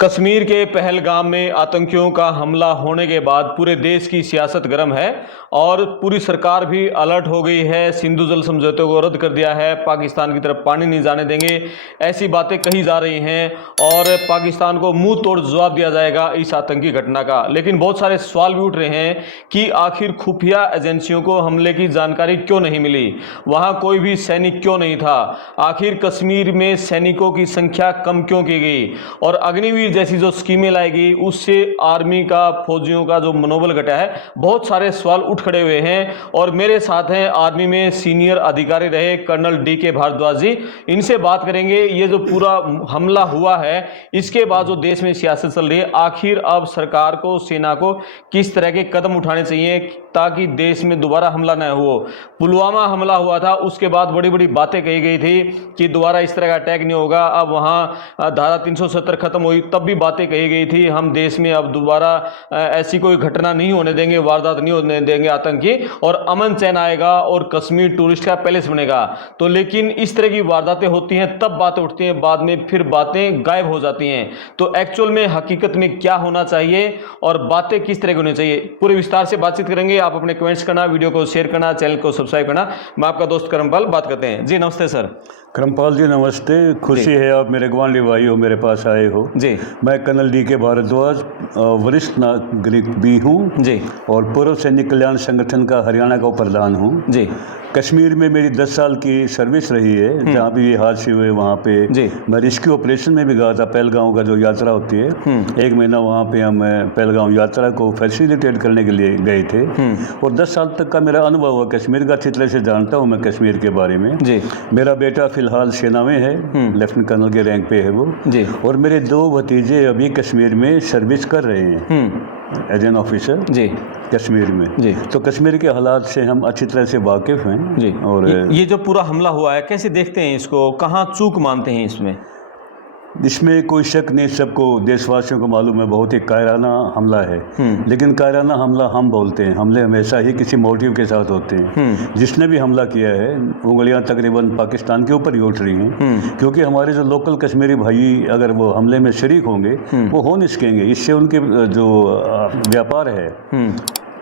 कश्मीर के पहलगाम में आतंकियों का हमला होने के बाद पूरे देश की सियासत गर्म है और पूरी सरकार भी अलर्ट हो गई है। सिंधु जल समझौते को रद्द कर दिया है, पाकिस्तान की तरफ पानी नहीं जाने देंगे, ऐसी बातें कही जा रही हैं और पाकिस्तान को मुंह तोड़ जवाब दिया जाएगा इस आतंकी घटना का। लेकिन बहुत सारे सवाल भी उठ रहे हैं कि आखिर खुफिया एजेंसियों को हमले की जानकारी क्यों नहीं मिली, वहां कोई भी सैनिक क्यों नहीं था, आखिर कश्मीर में सैनिकों की संख्या कम क्यों की गई और अग्निवीर जैसी जो स्कीमें लाई गई उससे आर्मी का, फौजियों का जो मनोबल घटा है। बहुत सारे सवाल उठ खड़े हुए हैं और मेरे साथ हैं आर्मी में सीनियर अधिकारी रहे कर्नल DK भारद्वाज जी। इनसे बात करेंगे ये जो पूरा हमला हुआ है इसके बाद जो देश में सियासत चल रही है, आखिर अब सरकार को, सेना को किस तरह के कदम उठाने चाहिए ताकि देश में दोबारा हमला न हो। पुलवामा हमला हुआ था, उसके बाद बड़ी बड़ी बातें कही गई थी कि दोबारा इस तरह का अटैक नहीं होगा। अब वहां धारा 370 खत्म हुई, तब भी बातें कही गई थी हम देश में अब दोबारा ऐसी कोई घटना नहीं होने देंगे, वारदात नहीं होने देंगे आतंकी, और अमन चैन आएगा और कश्मीर टूरिस्ट का पैलेस बनेगा। तो लेकिन इस तरह की वारदातें होती हैं, तब बातें उठती हैं, बाद में फिर बातें गायब हो जाती हैं। तो एक्चुअल में हकीकत में क्या होना चाहिए और बातें किस तरह की होनी चाहिए, पूरे विस्तार से बातचीत करेंगे। आप अपने कमेंट्स करना, वीडियो को शेयर करना, चैनल को सब्सक्राइब करना। मैं आपका दोस्त करमपाल बात करते हैं जी। नमस्ते सर। करमपाल जी नमस्ते, खुशी है आप मेरे ग्वांडी भाई हो, मेरे पास आए हो जी। मैं कर्नल DK भारद्वाज, वरिष्ठ नागरिक भी हूँ जी और पूर्व सैनिक कल्याण संगठन का हरियाणा का प्रधान हूँ जी। कश्मीर में मेरी 10 साल की सर्विस रही है, जहाँ भी ये हादसे हुए वहाँ पे मैं रेस्क्यू ऑपरेशन में भी गया था। पहलगाम का जो यात्रा होती है, 1 महीना वहाँ पे हम पहलगाम यात्रा को फैसिलिटेट करने के लिए गए थे और 10 साल तक का मेरा अनुभव हुआ कश्मीर का। अच्छी तरह से जानता हूँ मैं कश्मीर के बारे में जी। मेरा बेटा फिलहाल सेना में है, लेफ्टिनेंट कर्नल के रैंक पे है वो जी। और मेरे 2 भतीजे अभी कश्मीर में सर्विस कर रहे हैं एज एन ऑफिसर जी कश्मीर में जी। तो कश्मीर के हालात से हम अच्छी तरह से वाकिफ हैं जी। और ये जो पूरा हमला हुआ है कैसे देखते हैं इसको, कहाँ चूक मानते हैं इसमें? इसमें कोई शक नहीं, सबको देशवासियों को मालूम है बहुत ही कायराना हमला है। लेकिन कायराना हमला हम बोलते हैं, हमले हमेशा ही किसी मोटिव के साथ होते हैं। जिसने भी हमला किया है उंगलियां तकरीबन पाकिस्तान के ऊपर ही उठ रही हैं, क्योंकि हमारे जो लोकल कश्मीरी भाई अगर वो हमले में शरीक होंगे वो हो नहीं सकेंगे। इससे उनके जो व्यापार है,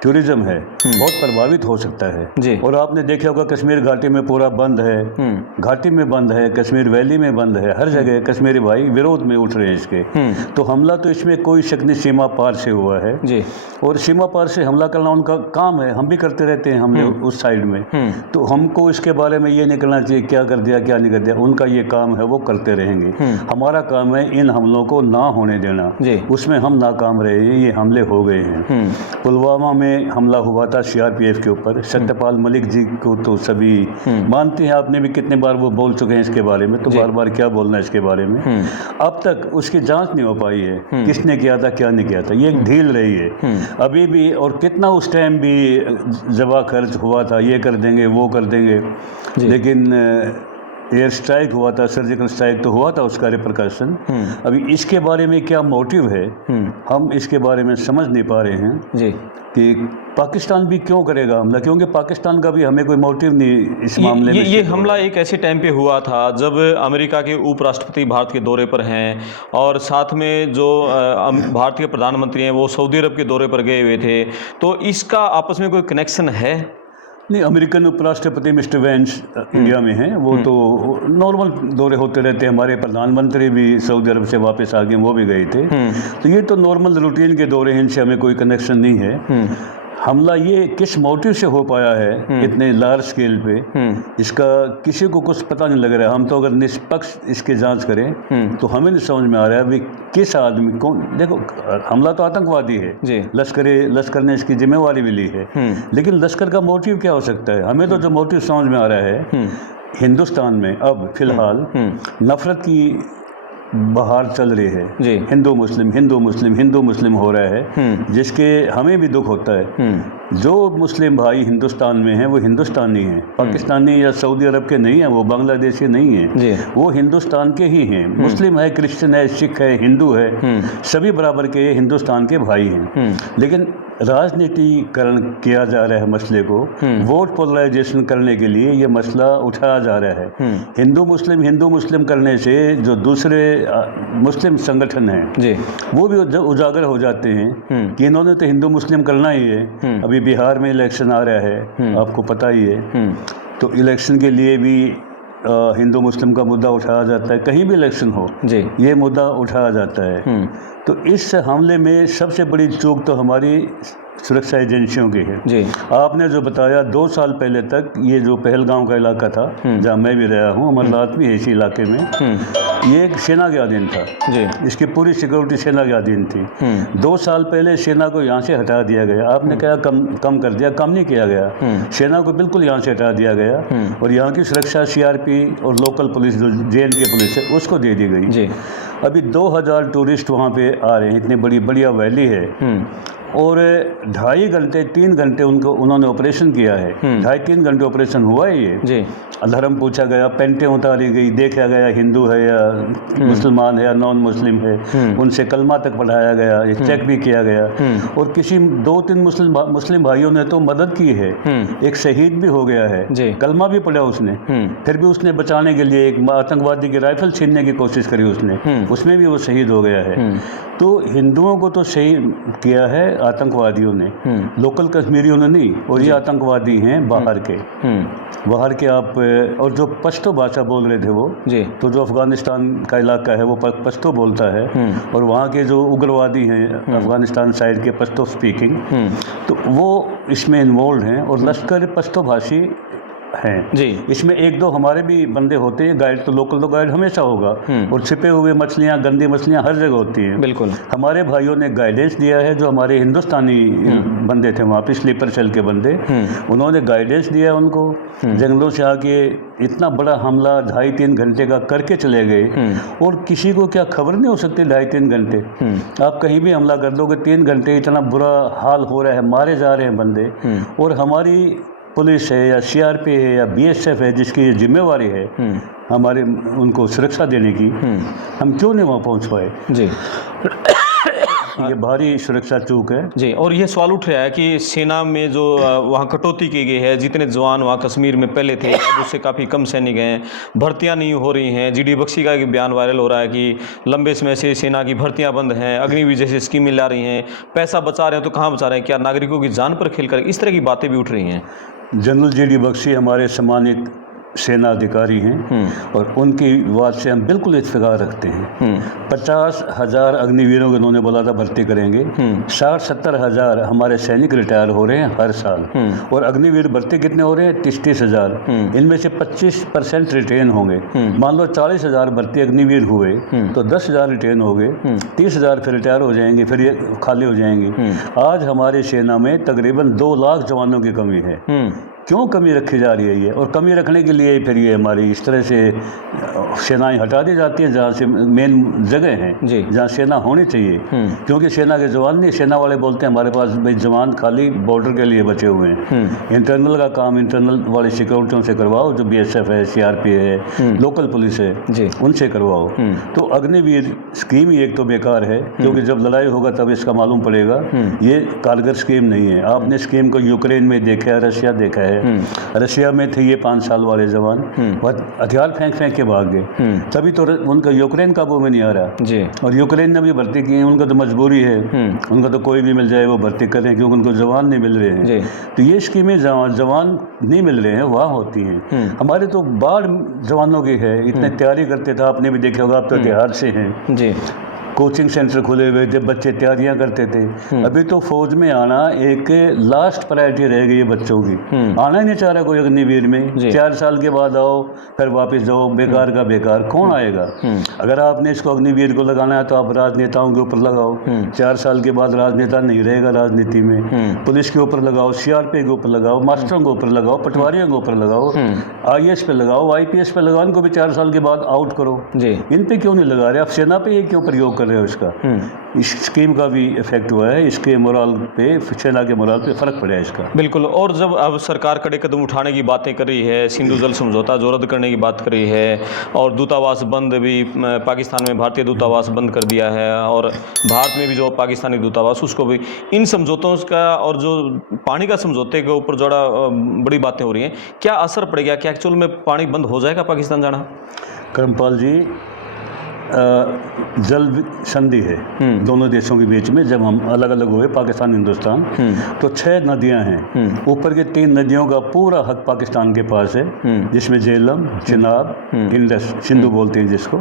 टूरिज्म है, बहुत प्रभावित हो सकता है जी। और आपने देखा होगा कश्मीर घाटी में पूरा बंद है, घाटी में बंद है, कश्मीर वैली में बंद है, हर जगह कश्मीरी भाई विरोध में उठ रहे हैं इसके। तो हमला तो इसमें कोई शक नहीं सीमा पार से हुआ है जी। और सीमा पार से हमला करना उनका काम है, हम भी करते रहते हैं हमले उस साइड में। तो हमको इसके बारे में ये नहीं करना चाहिए क्या कर दिया क्या नहीं कर दिया, उनका ये काम है, वो करते रहेंगे। हमारा काम है इन हमलों को ना होने देना, उसमें हम नाकाम रहे हैं। ये हमले हो गए हैं। पुलवामा में हमला हुआ था CRPF के ऊपर, सत्यपाल मलिक जी को तो सभी मानते हैं, आपने भी कितने बार वो बोल चुके हैं इसके बारे में, तो बार बार क्या बोलना इसके बारे में। अब तक उसकी जांच नहीं हो पाई है, किसने किया था क्या नहीं किया था, ये ढील रही है अभी भी। और कितना उस टाइम भी जवा खर्च हुआ था, ये कर देंगे वो कर देंगे, लेकिन एयर स्ट्राइक हुआ था, सर्जिकल स्ट्राइक तो हुआ था, उसका रिपरकशन। अभी इसके बारे में क्या मोटिव है हम इसके बारे में समझ नहीं पा रहे हैं जी कि पाकिस्तान भी क्यों करेगा हमला, क्योंकि पाकिस्तान का भी हमें कोई मोटिव नहीं इस मामले में। ये हमला एक ऐसे टाइम पे हुआ था जब अमेरिका के उपराष्ट्रपति भारत के दौरे पर हैं और साथ में जो भारत के प्रधानमंत्री हैं वो सऊदी अरब के दौरे पर गए हुए थे। तो इसका आपस में कोई कनेक्शन है? नहीं, अमेरिकन उपराष्ट्रपति मिस्टर वेंस इंडिया में हैं, वो तो नॉर्मल दौरे होते रहते हैं। हमारे प्रधानमंत्री भी सऊदी अरब से वापस आ गए, वो भी गए थे। तो ये तो नॉर्मल रूटीन के दौरे हैं, इनसे हमें कोई कनेक्शन नहीं है। हमला ये किस मोटिव से हो पाया है इतने लार्ज स्केल पे, इसका किसी को कुछ पता नहीं लग रहा है। हम तो अगर निष्पक्ष इसकी जांच करें तो हमें नहीं समझ में आ रहा है अभी किस आदमी कौन। देखो, हमला तो आतंकवादी है, लश्कर ने इसकी जिम्मेवारी भी ली है, लेकिन लश्कर का मोटिव क्या हो सकता है? हमें तो जो मोटिव समझ में आ रहा है, हिंदुस्तान में अब फिलहाल नफरत की बहार चल रही है जी। हिंदू मुस्लिम हो रहा है, जिसके हमें भी दुख होता है। जो मुस्लिम भाई हिंदुस्तान में हैं वो हिंदुस्तानी हैं, पाकिस्तानी या सऊदी अरब के नहीं हैं, वो बांग्लादेशी नहीं हैं, वो हिंदुस्तान के ही हैं। मुस्लिम है, क्रिश्चियन है, सिख है, हिंदू है, सभी बराबर के हिंदुस्तान के भाई हैं। लेकिन राजनीतिकरण किया जा रहा है मसले को, वोट पोलराइजेशन करने के लिए ये मसला उठाया जा रहा है। हिंदू मुस्लिम करने से जो दूसरे मुस्लिम संगठन हैं जी वो भी उजागर हो जाते हैं कि इन्होंने तो हिंदू मुस्लिम करना ही है। अभी बिहार में इलेक्शन आ रहा है, आपको पता ही है, तो इलेक्शन के लिए भी हिंदू मुस्लिम का मुद्दा उठाया जाता है। कहीं भी इलेक्शन हो जी ये मुद्दा उठाया जाता है। तो इस हमले में सबसे बड़ी चूक तो हमारी सुरक्षा एजेंसियों की है। जी आपने जो बताया 2 साल पहले तक ये जो पहलगांव का इलाका था जहाँ मैं भी रहा हूँ, अमरनाथ भी है इसी इलाके में, ये एक सेना के अधीन था जी इसकी पूरी सिक्योरिटी सेना के अधीन थी। 2 साल पहले सेना को यहाँ से हटा दिया गया। आपने कहा कम कर दिया, कम नहीं किया गया। सेना को बिल्कुल यहाँ से हटा दिया गया और यहाँ की सुरक्षा सीआरपी और लोकल पुलिस जो जेएनके पुलिस है उसको दे दी गई। जी अभी 2000 टूरिस्ट वहाँ पे आ रहे हैं, इतनी बड़ी बढ़िया वैली है और 2.5 घंटे 3 घंटे उन्होंने ऑपरेशन किया है। 2.5-3 घंटे ऑपरेशन हुआ है ये जी धर्म पूछा गया, पेंटें उतारी गई, देखा गया हिंदू है या मुसलमान है या नॉन मुस्लिम है, उनसे कलमा तक पढ़ाया गया, ये चेक भी किया गया और किसी 2-3 मुस्लिम भाइयों ने तो मदद की है। एक शहीद भी हो गया है, कलमा भी पढ़ा उसने, फिर भी उसने बचाने के लिए एक आतंकवादी की राइफल छीनने की कोशिश करी उसने, उसमें भी वो शहीद हो गया है। तो हिंदुओं को तो शहीद किया है आतंकवादियों ने, लोकल कश्मीरियों ने नहीं, और ये आतंकवादी हैं बाहर के आप। और जो पश्तो भाषा बोल रहे थे वो जी तो जो अफगानिस्तान का इलाका है वो पश्तो बोलता है और वहाँ के जो उग्रवादी हैं अफगानिस्तान साइड के पश्तो स्पीकिंग, तो वो इसमें इन्वॉल्व हैं और लश्कर पश्तो भाषी हैं जी। इसमें 1-2 हमारे भी बंदे होते हैं, गाइड तो लोकल तो गाइड हमेशा होगा और छिपे हुए मछलियाँ, गंदी मछलियाँ हर जगह होती हैं। बिल्कुल हमारे भाइयों ने गाइडेंस दिया है, जो हमारे हिंदुस्तानी बंदे थे वहाँ पे, स्लीपर सेल के बंदे, उन्होंने गाइडेंस दिया उनको। जंगलों से आके इतना बड़ा हमला 2.5-3 घंटे का करके चले गए और किसी को क्या खबर नहीं हो सकती 2.5-3 घंटे। आप कहीं भी हमला कर दोगे 3 घंटे, इतना बुरा हाल हो रहा है, मारे जा रहे हैं बंदे। और हमारी पुलिस है या सीआरपी है या बीएसएफ है जिसकी ये जिम्मेवारी है हमारे उनको सुरक्षा देने की, हम क्यों नहीं वहाँ पहुँच पाए? जी ये भारी सुरक्षा चूक है जी। और ये सवाल उठ रहा है कि सेना में जो वहाँ कटौती की गई है, जितने जवान वहाँ कश्मीर में पहले थे अब उससे काफ़ी कम सैनिक हैं, भर्तियाँ नहीं हो रही हैं। जीडी बख्शी का एक बयान वायरल हो रहा है कि लंबे समय से सेना की भर्तियाँ बंद हैं, अग्निवीर जैसी स्कीमें ला रही हैं, पैसा बचा रहे हैं तो कहाँ बचा रहे हैं, क्या नागरिकों की जान पर खेल कर, इस तरह की बातें भी उठ रही हैं। जनरल जीडी बख्शी हमारे सम्मानित सेना अधिकारी हैं और उनकी बात से हम बिल्कुल इत्तेफाक रखते हैं। 50,000 अग्निवीरों को उन्होंने बोला था भर्ती करेंगे, 60-70 हज़ार हमारे सैनिक रिटायर हो रहे हैं हर साल और अग्निवीर भर्ती कितने हो रहे हैं? 30-30 हज़ार। इनमें से 25% रिटेन होंगे। मान लो 40,000 भर्ती अग्निवीर हुए तो 10,000 रिटेन हो गए, 30,000 फिर रिटायर हो जाएंगे, फिर ये खाली हो जाएंगे। आज हमारी सेना में तकरीबन 2 लाख जवानों की कमी है। क्यों कमी रखी जा रही है ये? और कमी रखने के लिए फिर ये हमारी इस तरह से सेनाएं हटा दी जाती हैं जहाँ से मेन जगह हैं जहाँ सेना होनी चाहिए, क्योंकि सेना के जवान नहीं, सेना वाले बोलते हैं हमारे पास भाई जवान खाली बॉर्डर के लिए बचे हुए हैं। इंटरनल का काम इंटरनल वाली सिक्योरिटियों से करवाओ, जो बीएसएफ है, सीआरपी है, लोकल पुलिस है, उनसे करवाओ। तो अग्निवीर स्कीम ही एक तो बेकार है, क्योंकि जब लड़ाई होगा तब इसका मालूम पड़ेगा ये कारगर स्कीम नहीं है। आपने स्कीम को यूक्रेन में देखा है, रशिया देखा है। रशिया में थे ये 5 साल वाले जवान, हथियार फेंक के भाग गए, तभी तो उनका यूक्रेन काबू में नहीं आ रहा जी। और यूक्रेन ने भी भर्ती की है, उनका तो मजबूरी है, उनका तो कोई भी मिल जाए वो भर्ती करें, क्योंकि उनको जवान नहीं मिल रहे हैं। तो ये स्कीमें जवान नहीं मिल रहे हैं वहाँ होती हैं। हमारे तो बाढ़ जवानों की है, इतने तैयारी करते थे, आपने भी देखा होगा, आप तो बिहार से हैं जी। कोचिंग सेंटर खुले हुए थे, बच्चे तैयारियां करते थे। अभी तो फौज में आना एक लास्ट प्रायोरिटी रह गई है बच्चों की। आना ही नहीं चाह रहा कोई अग्निवीर में। 4 साल के बाद आओ फिर वापस जाओ, बेकार का बेकार, कौन आएगा? अगर आपने इसको अग्निवीर को लगाना है तो आप राजनेताओं के ऊपर लगाओ। 4 साल के बाद राजनेता नहीं रहेगा राजनीति में, पुलिस के ऊपर लगाओ, सीआरपी के ऊपर लगाओ, मास्टरों के ऊपर लगाओ, पटवारियों के ऊपर लगाओ, आईएएस पे लगाओ, आईपीएस पे लगाओ, इनको भी 4 साल के बाद आउट करो। इन पे क्यों नहीं लगा रहे आप? सेना पे ये क्यों प्रयोग कर रहे हो इसका, इस स्कीम का भी इफेक्ट हुआ है, इसके मोरल पे, सेना के मोरल पे फ़र्क पड़ा है इसका। बिल्कुल। और जब अब सरकार कड़े कदम उठाने की बातें कर रही है, सिंधु जल समझौता जो रद्द करने की बात कर रही है, और दूतावास बंद भी, पाकिस्तान में भारतीय दूतावास बंद कर दिया है, और भारत में भी जो पाकिस्तानी दूतावास उसको भी, इन समझौतों का और जो पानी का समझौते के ऊपर जोड़ा बड़ी बातें हो रही हैं, क्या असर पड़ेगा? क्या एक्चुअल में पानी बंद हो जाएगा पाकिस्तान जाना? करमपाल जी, जल संधि है दोनों देशों के बीच में। जब हम अलग अलग हुए पाकिस्तान हिंदुस्तान, तो 6 नदियां हैं, ऊपर के 3 नदियों का पूरा हक पाकिस्तान के पास है, जिसमें झेलम, चिनाब, इंडस, सिंधु बोलते हैं जिसको।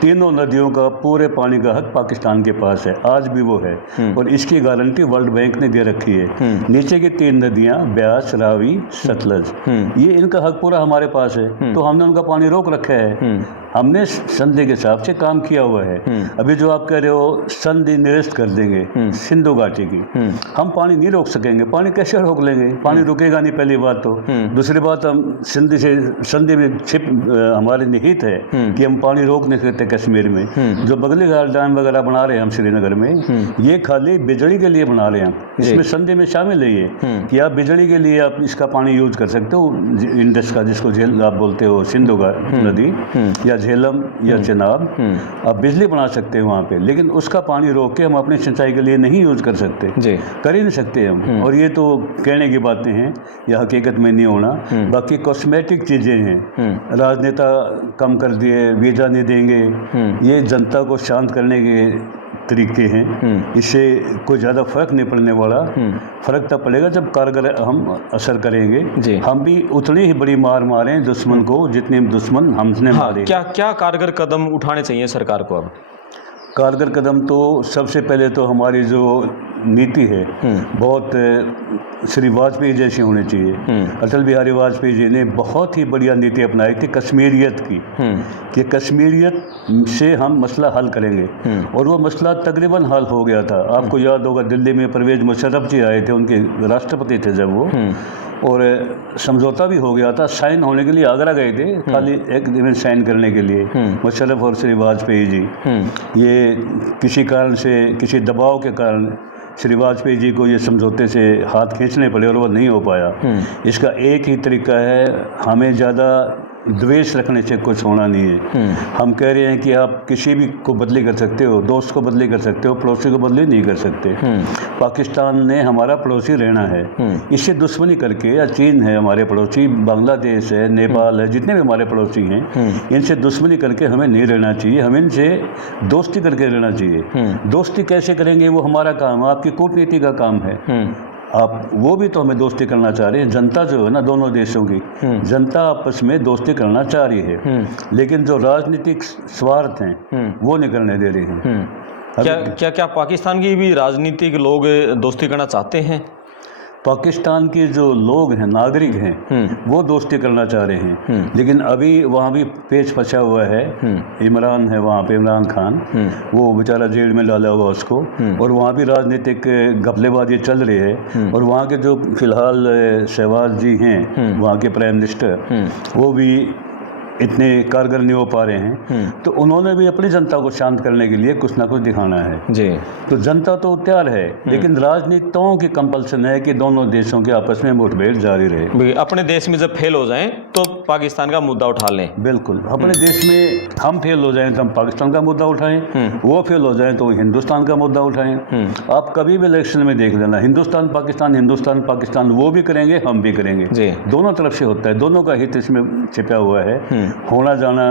तीनों नदियों का पूरे पानी का हक पाकिस्तान के पास है, आज भी वो है, और इसकी गारंटी वर्ल्ड बैंक ने दे रखी है। नीचे की 3 नदियां ब्यास, रावी, सतलज, ये इनका हक पूरा हमारे पास है, तो हमने उनका पानी रोक रखा है। हमने संधि के हिसाब से काम किया हुआ है। अभी जो आप कह रहे हो संधि निरस्त कर देंगे सिंधु घाटी की, हम पानी नहीं रोक सकेंगे। पानी कैसे रोक लेंगे? पानी रुकेगा नहीं, पहली बात तो। दूसरी बात, हम संधि से, संधि में छिप हमारे निहित है कि हम पानी रोक नहीं सकते। कश्मीर में जो बगली घाट डैम वगैरह बना रहे हैं हम श्रीनगर में, ये खाली बिजली के लिए बना रहे हैं। इसमें संधि में शामिल है ये कि आप बिजली के लिए आप इसका पानी यूज कर सकते हो, इंडस का, जिसको झेल आप बोलते हो, सिंधु नदी या झेलम या चिनाब, आप बिजली बना सकते हैं वहाँ पे, लेकिन उसका पानी रोक के हम अपनी सिंचाई के लिए नहीं यूज कर सकते जी। कर ही नहीं सकते हम। और ये तो कहने की बातें हैं, या हकीकत में नहीं होना। बाकी कॉस्मेटिक चीज़ें हैं, राजनेता कम कर दिए, वीज़ा नहीं देंगे, ये जनता को शांत करने के तरीके हैं। इससे कोई ज़्यादा फर्क नहीं पड़ने वाला। फर्क तब पड़ेगा जब कारगर हम असर करेंगे। हम भी उतनी ही बड़ी मार मारें दुश्मन को जितने दुश्मन हमने मारे। क्या कारगर कदम उठाने चाहिए सरकार को? अब कारगर कदम तो सबसे पहले तो हमारी जो नीति है बहुत श्री वाजपेयी जैसी होनी चाहिए। अटल बिहारी वाजपेयी जी ने बहुत ही बढ़िया नीति अपनाई थी कश्मीरियत की, कि कश्मीरियत से हम मसला हल करेंगे, और वो मसला तकरीबन हल हो गया था। आपको याद होगा दिल्ली में परवेज मुशर्रफ जी आए थे, उनके राष्ट्रपति थे जब वो, और समझौता भी हो गया था। साइन होने के लिए आगरा गए थे, खाली एक दिन साइन करने के लिए, मुशर्रफ और श्री वाजपेयी जी। ये किसी कारण से, किसी दबाव के कारण श्री वाजपेयी जी को ये समझौते से हाथ खींचने पड़े और वो नहीं हो पाया। इसका एक ही तरीका है, हमें ज़्यादा द्वेष रखने से कुछ होना नहीं है। हम कह रहे हैं कि आप किसी भी को बदली कर सकते हो, दोस्त को बदली कर सकते हो, पड़ोसी को बदली नहीं कर सकते। पाकिस्तान ने हमारा पड़ोसी रहना है, इससे दुश्मनी करके, या चीन है हमारे पड़ोसी, बांग्लादेश है, नेपाल है, जितने भी हमारे पड़ोसी हैं, इनसे दुश्मनी करके हमें नहीं रहना चाहिए, हमें इनसे दोस्ती करके रहना चाहिए। दोस्ती कैसे करेंगे वो हमारा काम है, आपकी कूटनीति का काम है। आप वो भी तो हमें दोस्ती करना चाह रहे हैं। जनता जो है ना, दोनों देशों की जनता आपस में दोस्ती करना चाह रही है, लेकिन जो राजनीतिक स्वार्थ हैं वो नहीं करने दे रहे हैं। क्या पाकिस्तान की भी राजनीतिक लोग दोस्ती करना चाहते हैं? पाकिस्तान के जो लोग हैं, नागरिक हैं, वो दोस्ती करना चाह रहे हैं, लेकिन अभी वहाँ भी पेच फंसा हुआ है। इमरान है वहाँ पे, इमरान खान, वो बेचारा जेल में डाला हुआ उसको, और वहाँ भी राजनीतिक घपलेबाजी चल रही है। और वहाँ के जो फिलहाल शहबाज जी हैं, वहाँ के प्राइम मिनिस्टर, वो भी इतने कारगर नहीं हो पा रहे हैं, तो उन्होंने भी अपनी जनता को शांत करने के लिए कुछ ना कुछ दिखाना है जी। तो जनता तो तैयार है, लेकिन राजनीतियों की कंपल्सन है कि दोनों देशों के आपस में मुठभेड़ जारी रहे। अपने देश में जब फेल हो जाएं तो पाकिस्तान का मुद्दा उठा लें। बिल्कुल, अपने देश में हम फेल हो जाएं तो हम पाकिस्तान का मुद्दा उठाएं, वो फेल हो जाएं तो हिंदुस्तान का मुद्दा उठाएं। आप कभी भी इलेक्शन में देख लेना, हिंदुस्तान पाकिस्तान, हिंदुस्तान पाकिस्तान, वो भी करेंगे हम भी करेंगे, दोनों तरफ से होता है, दोनों का हित इसमें छिपा हुआ है। होना जाना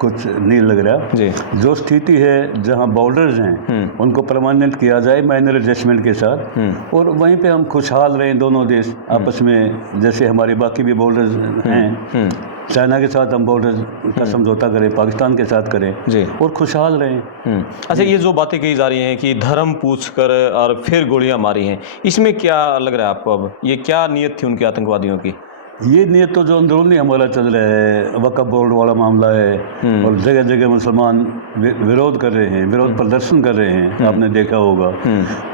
कुछ नहीं लग रहा जी। जो स्थिति है जहां बॉर्डर्स हैं उनको परमानेंट किया जाए माइनर एडजस्टमेंट के साथ, और वहीं पे हम खुशहाल रहें दोनों देश आपस में, जैसे हमारे बाकी भी बॉर्डर्स हैं। चाइना के साथ हम बॉर्डर का समझौता करें, पाकिस्तान के साथ करें जी, और खुशहाल रहें। अच्छा, ये जो बातें कही जा रही हैं कि धर्म पूछकर और फिर गोलियां मारी हैं, इसमें क्या लग रहा है आपको? अब ये क्या नीयत थी उनके आतंकवादियों की? ये नियत तो जो अंदरूनी हमारा चल रहा है, वक्फ बोर्ड वाला मामला है, और जगह जगह मुसलमान विरोध कर रहे हैं, विरोध प्रदर्शन कर रहे हैं, आपने देखा होगा।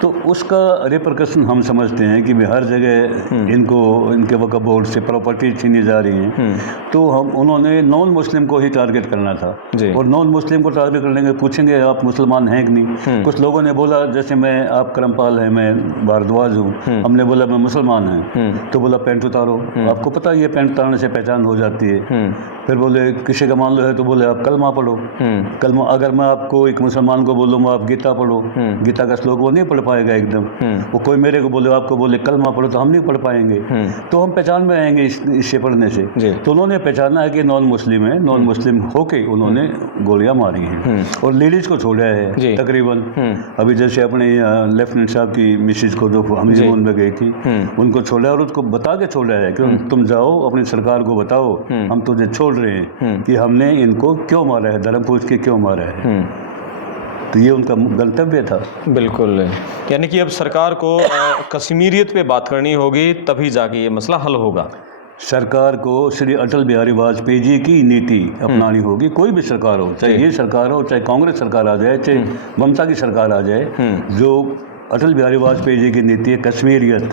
तो उसका रिपरकशन हम समझते हैं कि हर जगह इनको इनके वक्फ बोर्ड से प्रॉपर्टी छीनी जा रही हैं। तो उन्होंने नॉन मुस्लिम को ही टारगेट करना था, और नॉन मुस्लिम को टारगेट करने के पूछेंगे आप मुसलमान हैं कि नहीं। कुछ लोगों ने बोला, जैसे आप करमपाल हैं, मैं भारद्वाज हूँ, हमने बोला मैं मुसलमान हैं, तो बोला पैंट उतारो, आपको पता है ये पैंट उतारने से पहचान हो जाती है। फिर बोले किसी का मान लो है, तो बोले आप कलमा पढ़ो। कलमा, अगर मैं आपको एक मुसलमान को बोलूँगा आप गीता पढ़ो, गीता का श्लोक वो नहीं पढ़ पाएगा एकदम। वो कोई मेरे को बोले, आपको बोले कलमा पढ़ो, तो हम नहीं पढ़ पाएंगे। तो हम पहचान में आएंगे इससे पढ़ने से। तो उन्होंने पहचाना है कि नॉन मुस्लिम है, नॉन मुस्लिम होके उन्होंने गोलियां मारी हैं और लेडीज को छोड़ा है तकरीबन। अभी जैसे अपने लेफ्टिनेंट साहब की मिसेज को जो हनीमून में गई थी, उनको छोड़ा और उसको बता के छोड़ा है कि तुम जाओ अपनी सरकार को बताओ, हम तुझे छोड़ रहे हैं कि हमने इनको क्यों मारा है, धर्म पूछ के क्यों मारा है। तो ये उनका गंतव्य था। बिल्कुल, यानी कि अब सरकार को कश्मीरियत पे बात करनी होगी, तभी जाके ये मसला हल होगा। सरकार को श्री अटल बिहारी वाजपेयी जी की नीति अपनानी होगी। कोई भी सरकार हो, चाहे ये सरकार हो, चाहे कांग्रेस सरकार आ जाए, चाहे ममता की सरकार आ जाए, जो अटल बिहारी वाजपेयी जी की नीति है कश्मीरियत,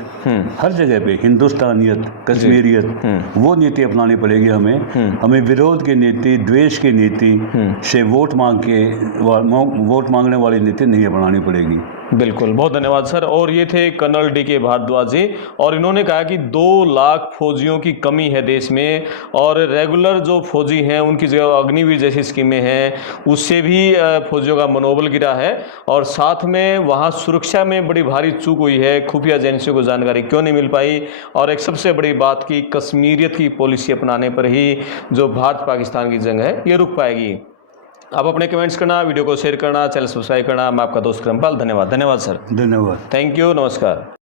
हर जगह पे हिंदुस्तानियत, कश्मीरियत, वो नीति अपनानी पड़ेगी हमें। हमें विरोध की नीति, द्वेष की नीति से वोट मांगने वाली नीति नहीं अपनानी पड़ेगी। बिल्कुल, बहुत धन्यवाद सर। और ये थे कर्नल डी.के. भारद्वाज जी, और इन्होंने कहा कि 2 लाख फौजियों की कमी है देश में, और रेगुलर जो फौजी हैं उनकी जगह अग्निवीर जैसी स्कीमें हैं, उससे भी फौजियों का मनोबल गिरा है, और साथ में वहाँ सुरक्षा में बड़ी भारी चूक हुई है, खुफिया एजेंसियों को जानकारी क्यों नहीं मिल पाई, और एक सबसे बड़ी बात की कश्मीरियत की पॉलिसी अपनाने पर ही जो भारत पाकिस्तान की जंग है ये रुक पाएगी। आप अपने कमेंट्स करना, वीडियो को शेयर करना, चैनल सब्सक्राइब करना। मैं आपका दोस्त करमपाल, धन्यवाद। धन्यवाद सर। धन्यवाद। थैंक यू, नमस्कार।